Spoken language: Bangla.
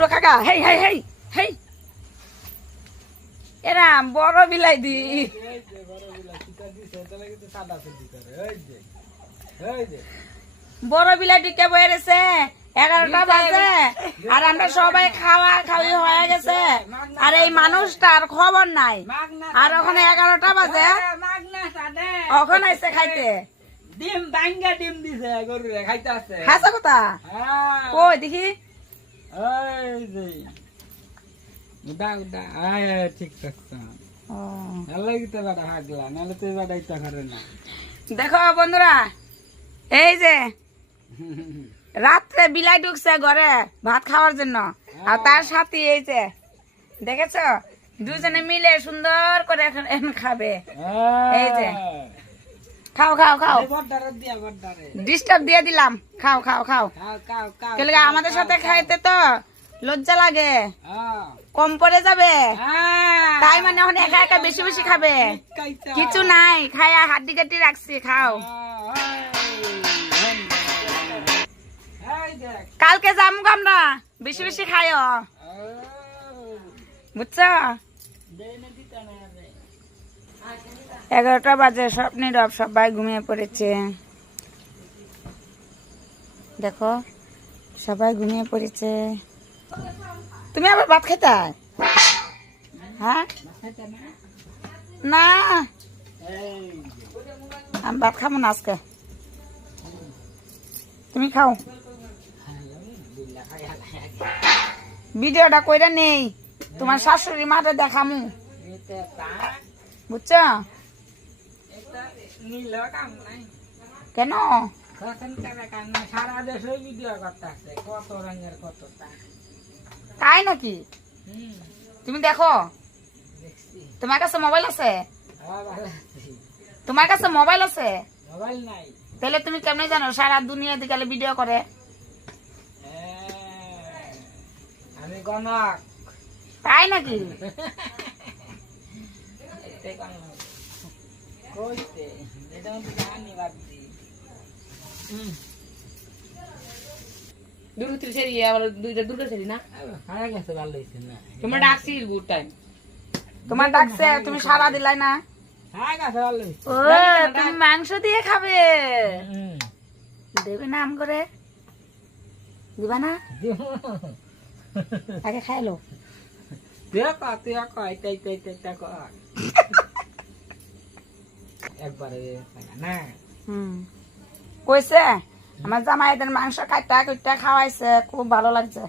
কাকা হেই হেই হেই হেই এরা বড় বিলাই দি বড় বিলাই দিকে বয়ে রয়েছে 11টা বাজে আর আমরা সবাই খাওয়া খাওয়ি হয়ে গেছে আর এই মানুষটার খবর নাই আর ওখানে 11টা বাজে ওখানে আইছে খাইতে ডিম ভাঙ্গা ডিম দিছে গরুরে খাইতে আছে হাসা কথা কই দেখি এই যে উডা উডা আয় ঠিক আছে ও লাগিতে বাড়া হাগলা নালে তো বাড়া ইচ্ছা করে না দেখো বন্ধুরা এই যে রাত্রে বিলাই ঢুকছে ঘরে ভাত খাওয়ার জন্য আর তার সাথে এই যে দেখেছো দুজনে মিলে সুন্দর করে এখন খাবে এই যে খাও খাও খাও ডিস্টার্ব দিয়ে দিলাম খাও খাও খাও কেলে আমাদের সাথে খাইতে তো লজ্জা লাগে কম পড়ে যাবে তাই মানে এখন একা একা বেশি বেশি খাবে কিছু নাই খায়া হাড্ডি কাটি রাখছি খাও কালকে যাবো আমরা বেশি বেশি খাইও বুঝছো 11টা বাজে স্বপ্নের সবাই ঘুমিয়ে পড়েছে দেখো সবাই ঘুমিয়ে পড়েছে তুমি আবার ভাত খেতে হ্যাঁ না আমি ভাত খাবো না আজকে তুমি খাও ভিডিওটা কইরা নেই তোমার শাশুড়ি মাঠে দেখামু বুঝছো কেন সারা দেশে ভিডিও করতেছে কত রঙের কতটা তাই নাকি তুমি দেখো তোমার কাছে মোবাইল আছে তোমার কাছে মোবাইল আছে মোবাইল নাই তাহলে তুমি কেমনে জানো সারা দুনিয়া দিকে ভিডিও করে আমি গণক তাই নাকি দুর্গা ছেড়ি আবার দুইটা দুর্গা ছেড়ি না তোমার ডাকছি গুড টাইম তোমার ডাকছে তুমি সারা দিলাই না ও তুমি মাংস দিয়ে খাবে দেবে না আম করে দিবা না আগে খাইলো কইছে আমার জামাইদের মাংস কাটা কুটা খাওয়াইছে খুব ভালো লাগছে